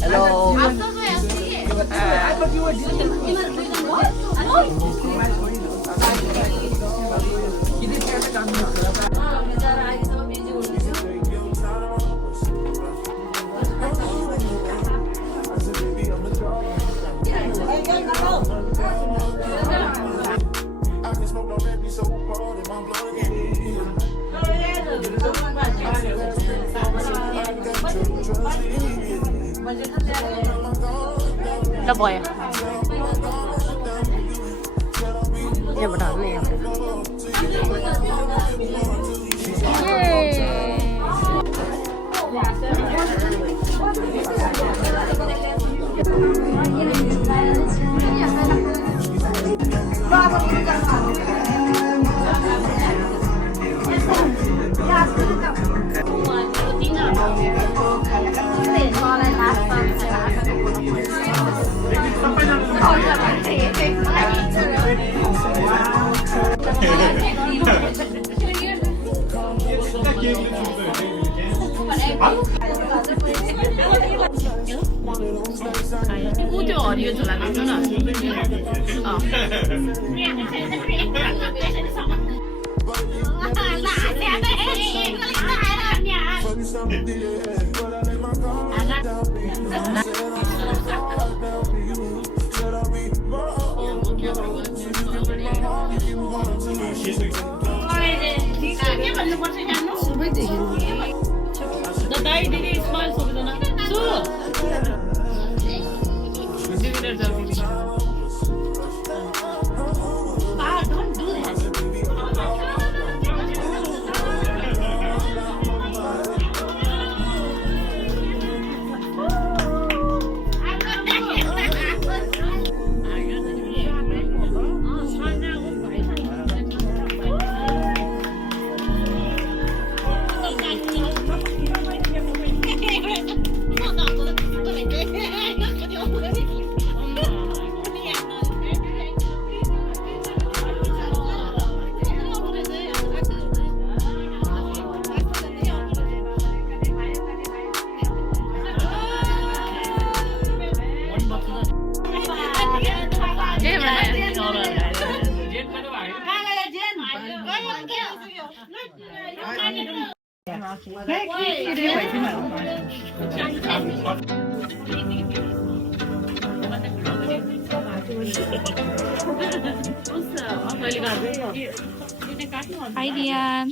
Hello. I thought you were doing Đâu bòi à? Nhà bà đón này Audio audio trở lại nữa nè. Dadai didi smile sobidana. Su. Don't do that. Hi Dian.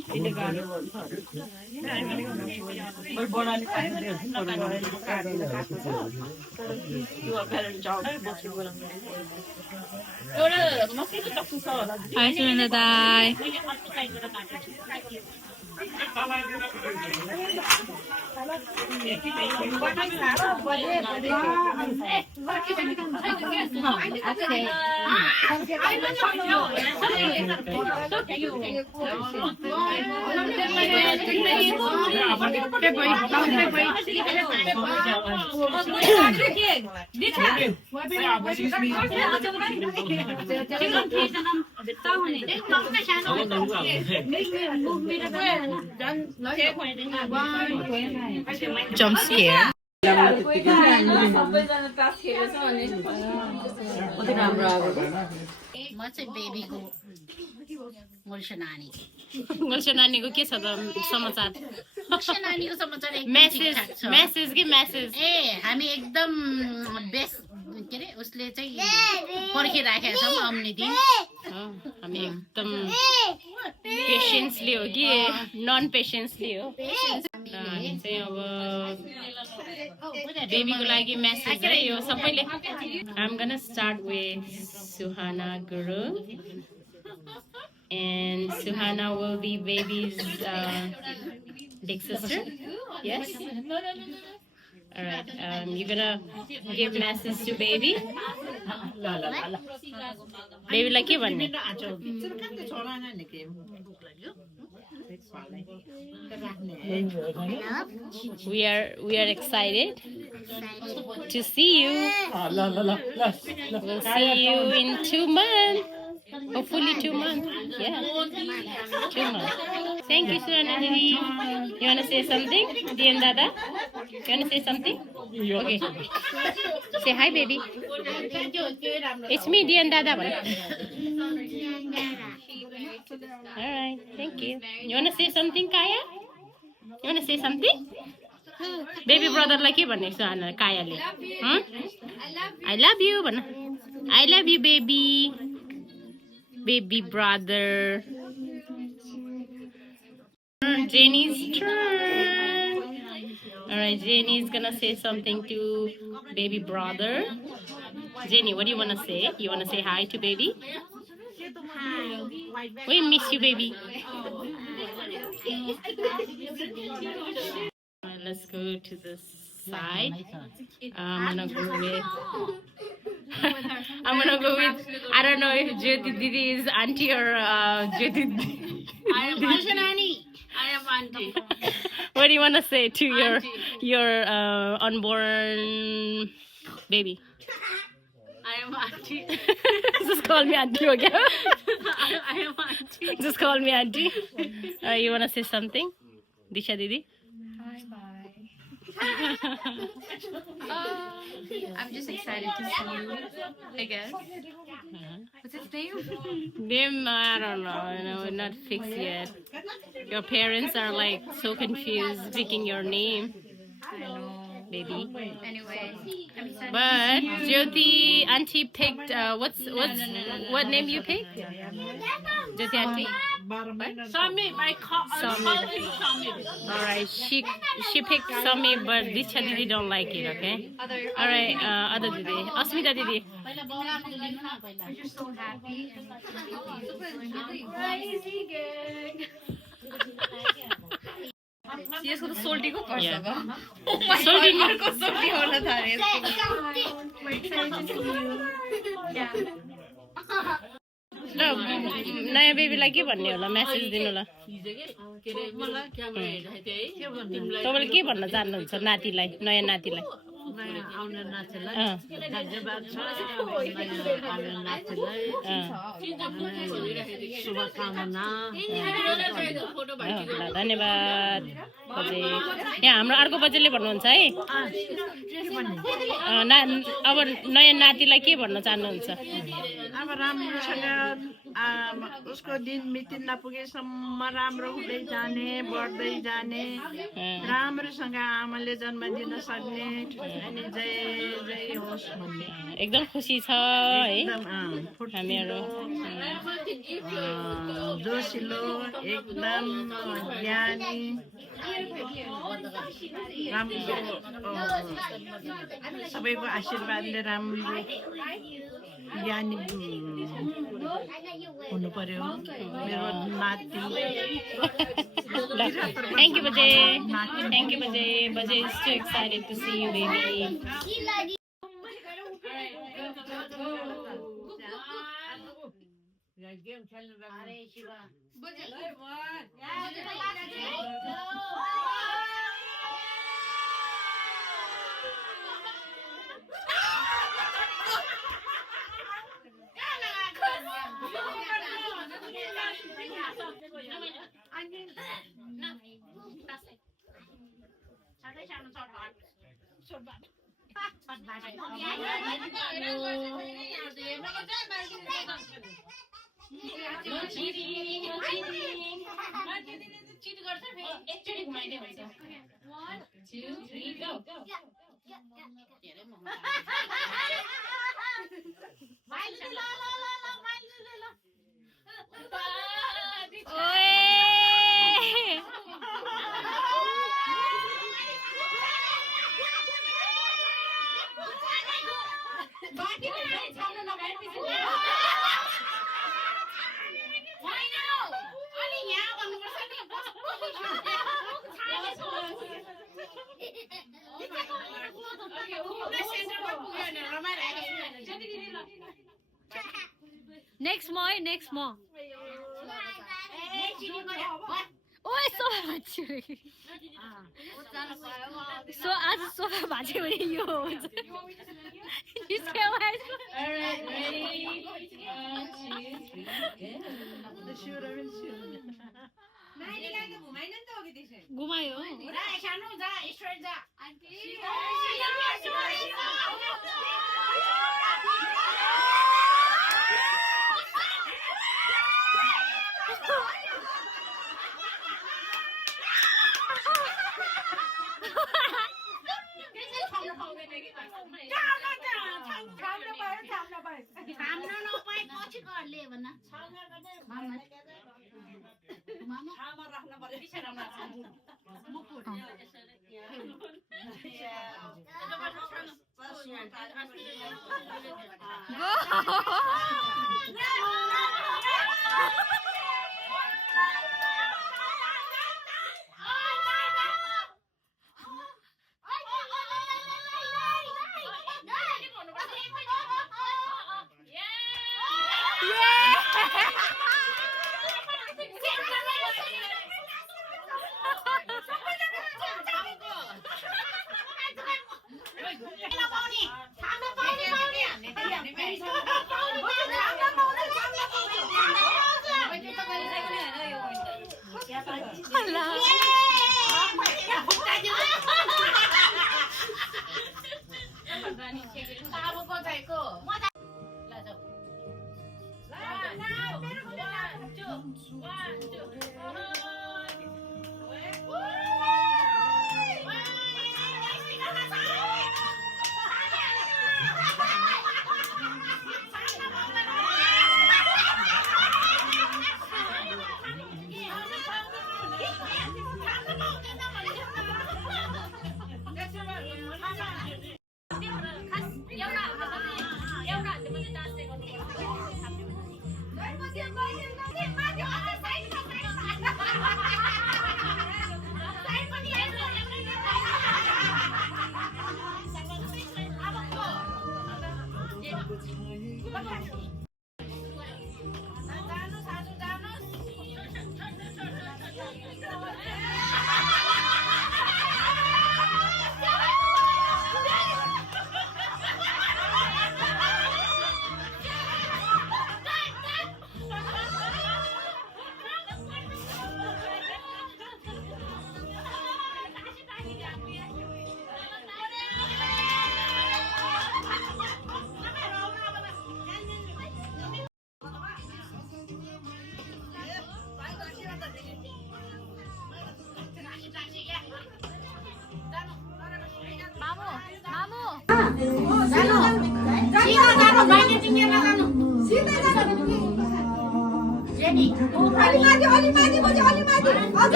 Hi Surinadai. Jump scare. म चाहिँ बेबीको मुर्सो नानी मुर्सो नानीको के छ त समाचार? मुर्सो नानीको समाचार एकदम मेसेज ठिकठाक छ। मेसेज कि मेसेज ए हामी एकदम बेस्ट के अरे उसले चाहिँ पर्खिराखेका छौँ आउने दिन। हामी एकदम पेसेन्सली हो कि नन पेसेन्सली हो। हामी चाहिँ अब बेबीको लागि मेसेज है यो सबैले। I'm gonna start with Suhana Guru, and Suhana will be baby's big sister. Yes. All right. You're gonna give message to baby. Baby like के भन्ने? We are excited to see you. We'll see you in 2 months. Hopefully 2 months. Yeah, 2 months. Thank you, Surana Didi. You wanna say something? Dian Dada? You wanna say something? Okay. Say hi, baby. It's me, Dian Dada. Alright, thank you. You wanna say something, Kaya? You wanna say something? Baby brother like you, Kaya. I love you. I love you, baby. Baby brother. Jenny's turn. Alright, Jenny's gonna say something to baby brother. Jenny, what do you wanna say? You wanna say hi to baby? Hi. We miss you, baby. Let's go to the side. I'm gonna go with. I don't know if Jyoti Didi is auntie or Jyoti Didi. I am Ashanani. I am auntie. What do you want to say to your unborn baby? I am auntie. Just call me auntie, okay? I am auntie. Just call me auntie. You want to say something? Disha Didi? I'm just excited to see you, I guess. What's his name? Name, I don't know. We're not fixed yet. Your parents are like so confused picking your name. I know. Baby. Anyway, I'm excited. But Jyoti auntie picked what name you picked? Jyoti auntie? Sami, my Sami. Alright, she picked Sami, but Disha Didi don't like it, okay? Alright, other Didi. Asmita Didi. I'm just so happy. Crazy gang. यसको त सोल्टीको पर्छ Yeah. त अर्को सोल्टी होला थाले नयाँ बेबीलाई के भन्ने होला मेसेज दिनु ल तपाईँले के भन्न चाहनुहुन्छ नातिलाई नयाँ नातिलाई आउने नातिलाई धन्यवाद छ आउने नातिलाई शुभकामना धन्यवाद बजे यहाँ हाम्रो अर्को बजेले भन्नुहुन्छ है अब नयाँ नातिलाई के भन्न चाहनुहुन्छ अब राम्रोसँग उसको दिन मिति नपुगेसम्म राम्रो हुँदै जाने बढ्दै जाने राम्रोसँग आमाले जन्म दिन सक्ने अनि जय जय होस् भन्ने एकदम खुसी छ है एकदम हामीहरू जोसिलो एकदम ज्ञानी राम्रो सबैको आशीर्वादले राम्रो ज्ञानी हुनु पर्यो मेरो नाति Thank you, Bajay. Thank you, Bajay. Bajay is too excited to see you, baby. Next more. ओए सोफा भाँच्यो रे सो आज सोफा भाँच्यो भने यो हुन्छ जिसके आवाज घुमायो सानो जा स्ट्रेट जा थाम्न नपाए पछि गर्ले भन्न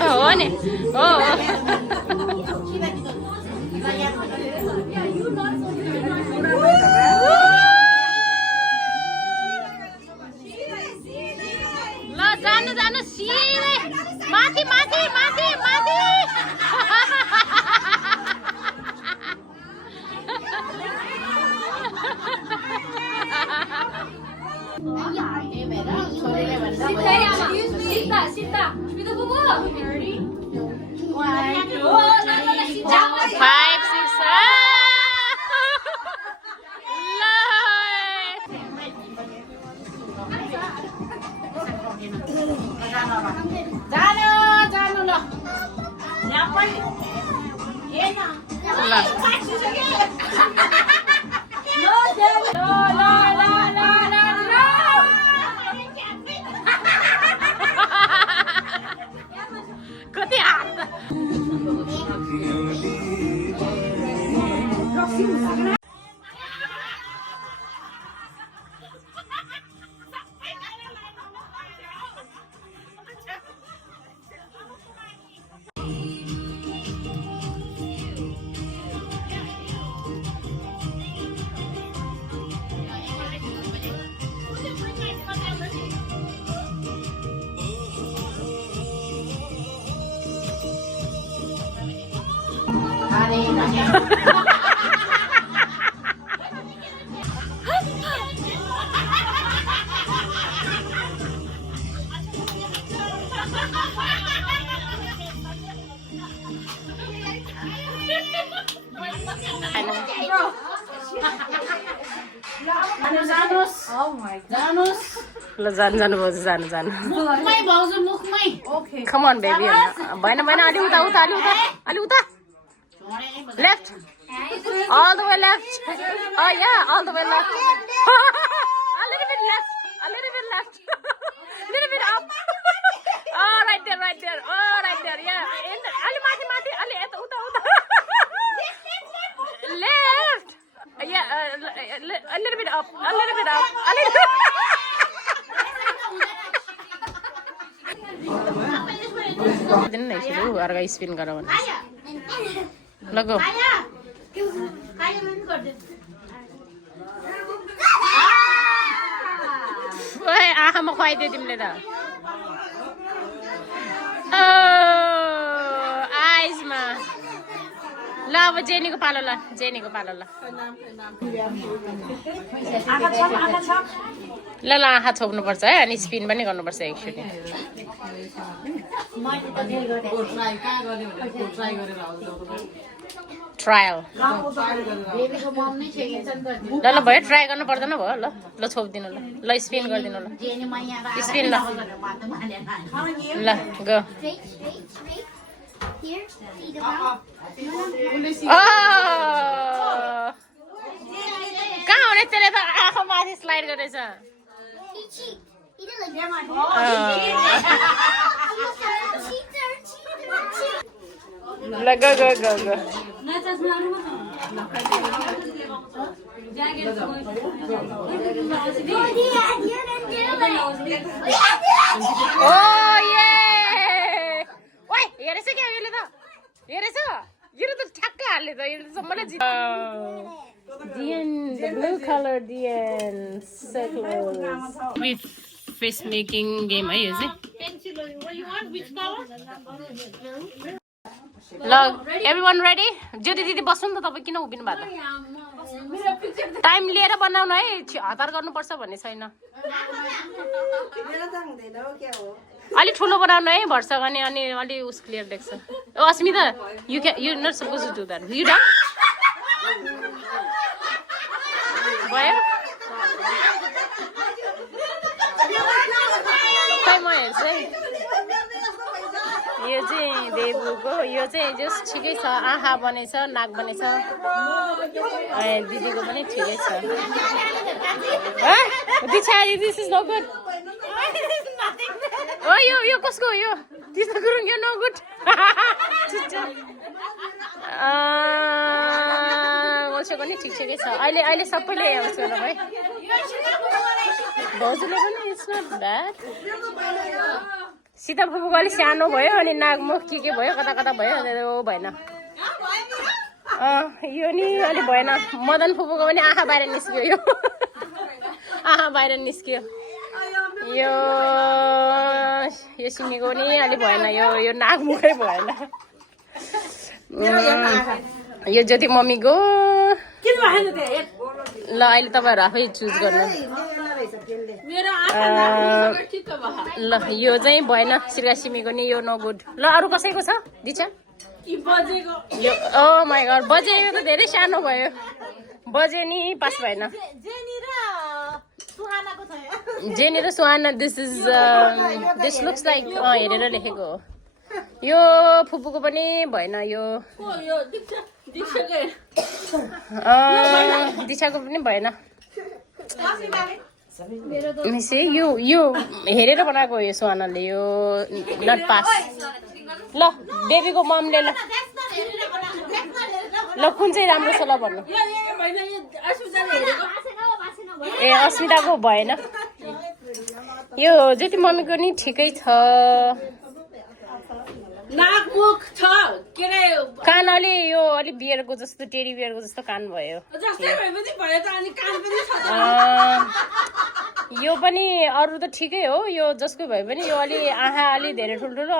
हो नि हो ल जानु जानु सिधै माथि माथि माथि माथि Five, six, कति हात ल जानु भाउजू जानु मुखमै भाउजू मुखमै कम अन बेबी भएन अलि उता left all the way left oh yeah all the way left a little bit left little bit up oh right there oh right there yeah in ali mati ali uta left yeah a little bit up दिन नहीं शुरू अर्का spin गरौ भने लगो ओए आँखामा खुवाइदियो तिमीले त आइसमा ल अब जेनीको पालो ल ल आँखा छोप्नुपर्छ है अनि स्पिन पनि गर्नुपर्छ एकचोटि ट्रायल ल भयो ट्राई गर्नु पर्दैन भयो ल छोपिदिनु ल स्पिन गरिदिनु स्पिन ल गो कहाँ हुने त्यसले त आँखा माथि स्लाइड गरेछ ल गो हेरेछ क्या यसले त ठ्याक्क हाल्यो त यसले सबैलाई Dian, the blue color Dian, so close. With face making game, है यो चाहिँ. ल everyone ready? ज्योति दिदी बस्नु नि त तपाईँ किन उभिनु भएको त? टाइम लिएर बनाउनु है, हतार गर्नुपर्छ भन्ने छैन. अलि ठुलो बनाउनु है भर्सक अनि अलि उस क्लियर देख्छ. ओ अस्मिता, you not supposed to do that. You done? भयो खै म हेर्छु है यो चाहिँ देवुको यो चाहिँ जस्ट ठिकै छ आँखा बनेछ नाक बनेछ दिदीको पनि ठिकै छ दिक्षा दिस इज नो गुड ओ यो कसको हो यो दिशा गुरुङ यो नो गुड गोल्छेको नि ठिकै छ अहिले सबैले हेर्छ भाइ भाउजूले पनि इट्स नट ब्याड सीता फुपूको अलिक सानो भयो अनि नागमुख के भयो कता भयो भएन यो नि अलि भएन मदन फुपूको पनि आँखा बाहिर निस्क्यो यो आँखा बाहिर निस्क्यो यो सिमीको नि अलि भएन यो नागमुखै भएन यो ज्योति मम्मीको ल अहिले तपाईँहरू आफै चुज गर्नु ल यो चाहिँ भएन सिर्गा सिमीको नि यो नो गुड ल अरू कसैको छ दिक्षा यो ओ माइ गॉड बजेको त धेरै सानो भयो बजे नि पास भएन जेनी र सुहाना दिस लुक्स लाइक हेरेर लेखेको हो यो फुपूको पनि भएन यो दिक्षाको पनि भएन यो हेरेर बनाएको यो सुहानाले यो नट पास ल बेबीको ममले ल कुन चाहिँ राम्रो छ ल भन्नु ए अस्मिताको भएन यो ज्योति मम्मीको नि ठिकै छ नाक मुख छ के अरे कान अलि यो अलि बियरको जस्तो टेडी बियरको जस्तो कान भयो जस्तै भए पनि भयो त अनि कान पनि छ त यो पनि अरू त ठिकै हो यो जसको भए पनि यो अलि आँखा अलि धेरै ठुल्ठुलो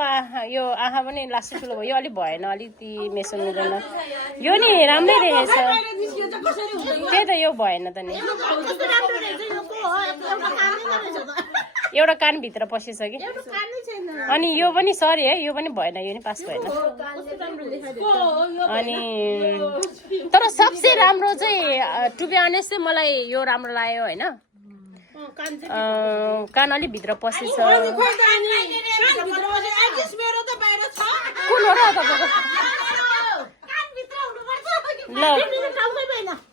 यो आँखा पनि लास्टै ठुलो भयो यो अलि भएन अलिकति मेसो मिलेन यो नि राम्रै रहेछ त्यही त यो भएन त नि एउटा कानभित्र पसेछ कि अनि यो पनि सरी है यो पनि भएन यो नि पास भएन अनि तर सबसे राम्रो चाहिँ टु बी अनेस्ट चाहिँ मलाई यो राम्रो लाग्यो होइन कान अलिक भित्र पसेछ कुन हो र तपाईँको ल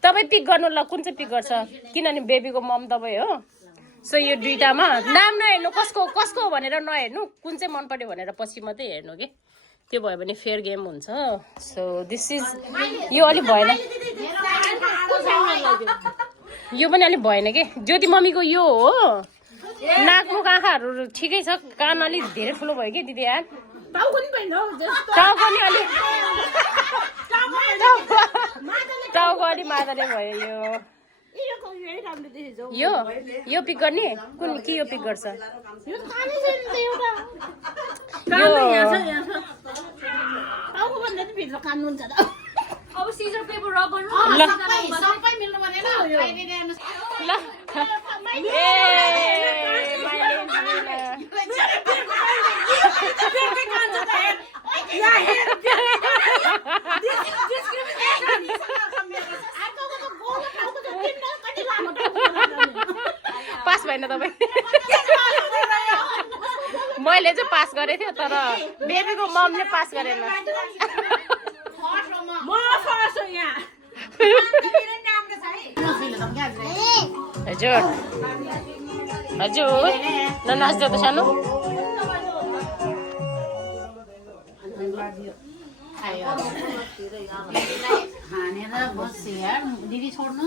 तपाईँ पिक गर्नु ल कुन चाहिँ पिक गर्छ किनभने बेबीको मम तपाईँ हो सो यो दुइटामा नाम नहेर्नु कसको कसको भनेर नहेर्नु कुन चाहिँ मन पर्यो भनेर पछि मात्रै हेर्नु कि त्यो भयो भने फेयर गेम हुन्छ सो दिस इज यो अलिक भएन यो पनि अलिक भएन कि ज्योति मम्मीको यो हो नाक मुख आँखाहरू ठिकै छ कान अलिक धेरै ठुलो भयो कि दिदी यार टाउको नि अलिक टाउको अलिक मादले भयो यो यो पिक गर्ने कुन के यो पिक गर्छ अब सिजर पेपर रक गर्नु सबै मिल्नु भनेन ल पास भएन तपाईँ मैले चाहिँ पास गरेको थियो तर बेबीको ममले पास गरेन हजुर हजुर ननाच्छ त सानो हानेर बस्छ यार दिदी छोड्नु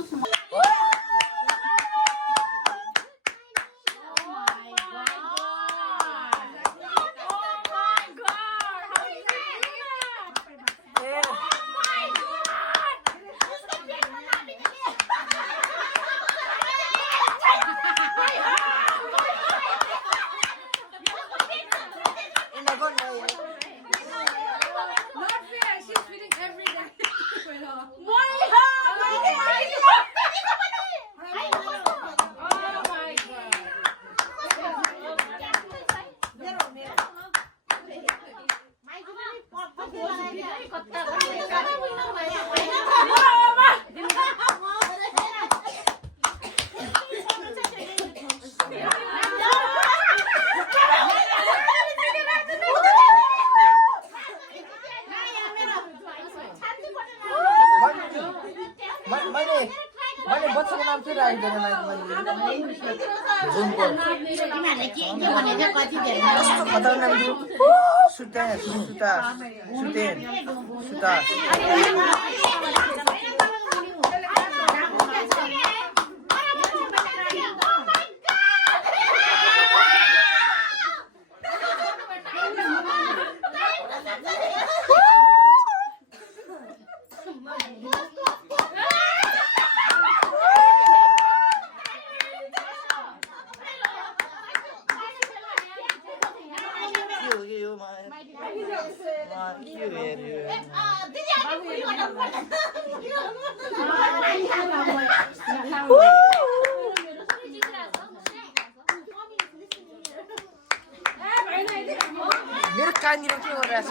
मैले बच्चाको नाम चाहिँ राखिदिएन खतरा नाम दियो सुतेन सुतास सुतेन सुतास मेरो कानतिर के गरिरहेछ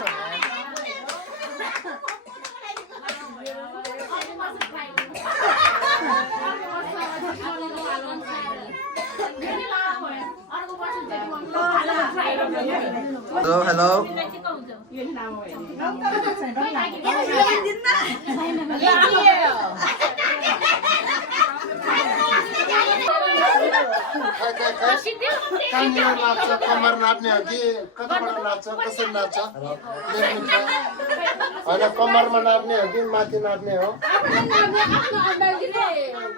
हेलो हेलो कहाँनिर लाग्छ कम्मर नाप्ने हो कि कताबाट लाग्छ कसरी लाग्छ होइन कम्मरमा नाप्ने हो कि माथि नाप्ने हो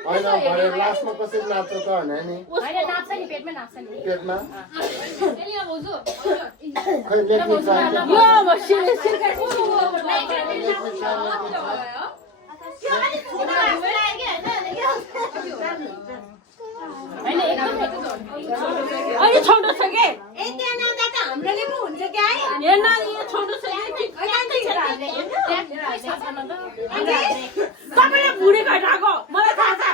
होइन भरे लास्टमा कसरी नाप्छ त भने नि पेटमा खै लेख्नु अहिले छोटो छ के हाम्रोले पो हुन्छ क्या हेर्न यो छोटो छ तपाईँले बुढी घटाएको मलाई थाहा छ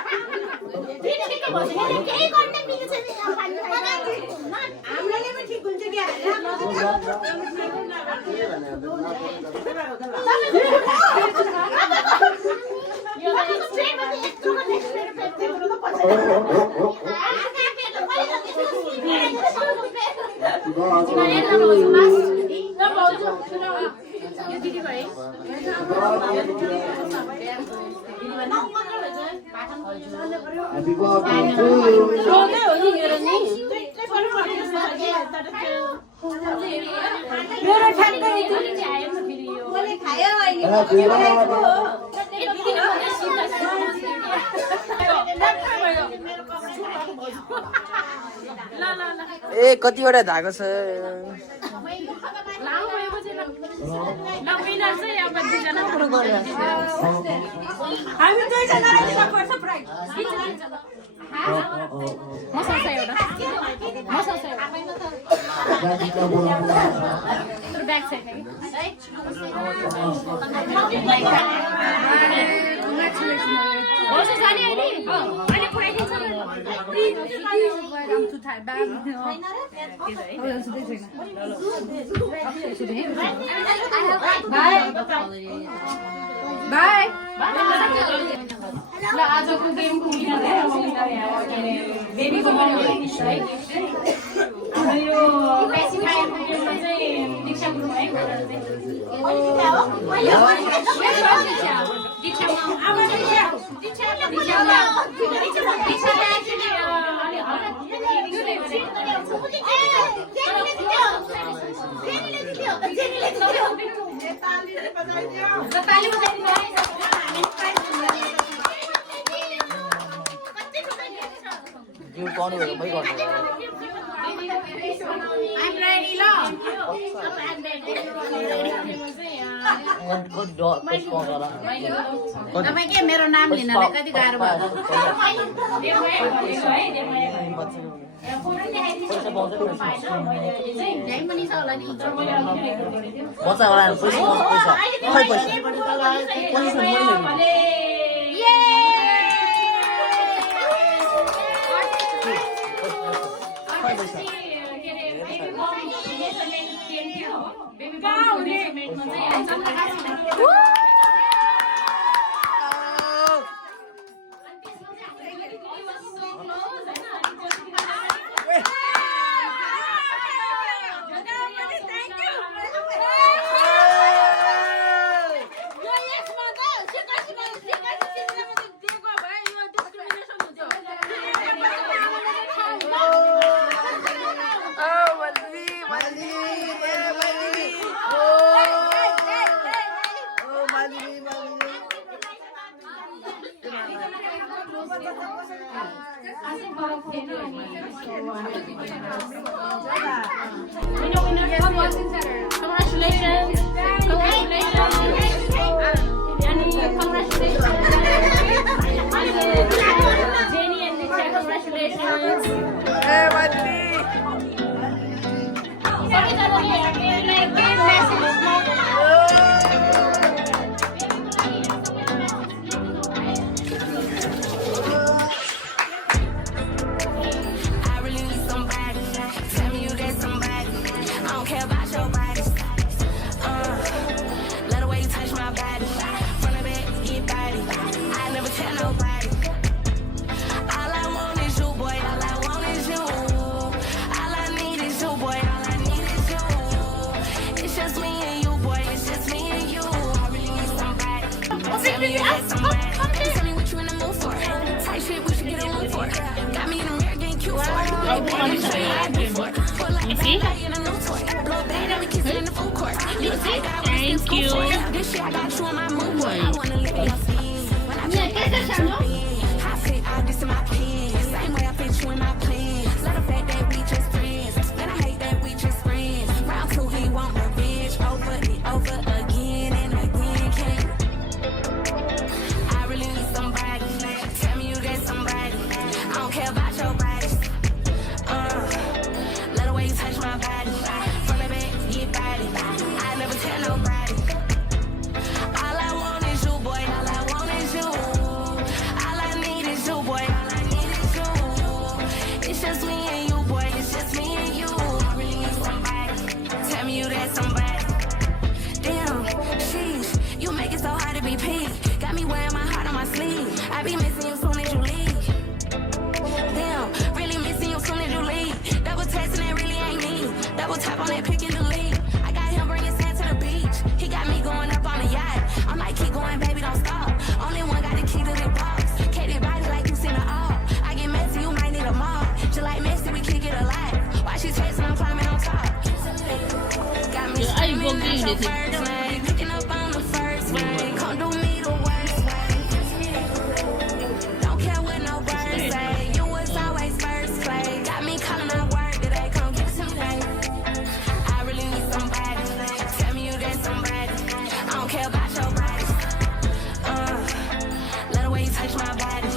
हाम्रोले पनि ठिक हुन्छ क्या मेरो ठ्याक्कै खायो ए कतिवटा धागो छ हामी दुईजनालाई पर्छ प्राइज मसाला एउटा ब्याग छैन बाई ल आजको गेमको बेबीको मम्मी है यो पेसिफायरको गेममा चाहिँ दीक्षा गुरुङ है यो पाउनु भयो मै गर्नु I'm ready ल तपाईँ के मेरो नाम लिनलाई कति गाह्रो भयो पनि छ होला नि बच्चा होला पैसा खै पैसा Thank you. put you in my mood, boy. I wanna live in your skin. When I try to jump in, I fit all this in my pants. Same way I fit you in my plans. Love the fact that we just friends, and I hate that we just friends. Round two, he want revenge over and over again and again. Can't I really need somebody? Tell me you got somebody. I don't care about your body. Love the way you touch my body. From the back, get body. I never tell nobody. All I want is you, boy. All I want is you. All I need is you, boy. All I need is you. It's just me and you, boy. It's just me and you. I really need somebody. Tell me you that somebody. Damn, sheesh, you make it so hard to be picked. Got me wearing my heart on my sleeve. I be missing you soon as you leave. Damn, really missing you soon as you leave. Double texting that really ain't me. Double tap on that pick and delete. I got him bringing sand to the beach. He got me going up on the yacht. I'm like, keep going, baby, don't stop. Only one got the key to the box. Katie body like you seen her all. I get messy, you might need a mop. Just like Messi, we kick it a lot. Why she chasing, I'm climbing on top. Got me screaming at your first name. Picking up on the first way. Come do me the worst way. Don't care what no words say. You was always first play. Got me calling out word today. Come get some pay. I really need somebody. Tell me you that somebody. I don't care about your body. Love the way you touch my body.